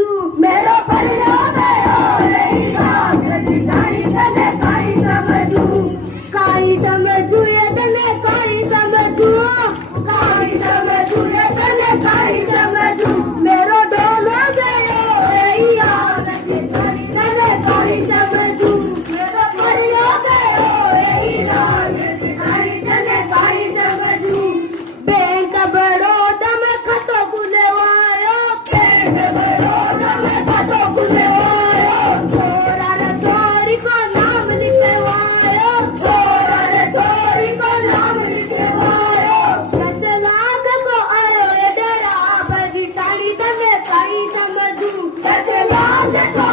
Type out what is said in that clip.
समझू मेरो परिणाम काई समझू ये तने काई समझू काई समझू ये तने काई समझू मेरो डोलो गयो याद तने काई समझू मेरो परिणाम याद तने काई समझू बैंक बड़ौदा में खातो खुलवायो बैंक बड़ौदा में खातो खुलवायो छोरा रे छोरी को नाम लिखवायो छोरा रे छोरी को नाम लिखवायो 10 लाख को आयो ए डेरा पर गिटारी तने काई समझू 10 लाख को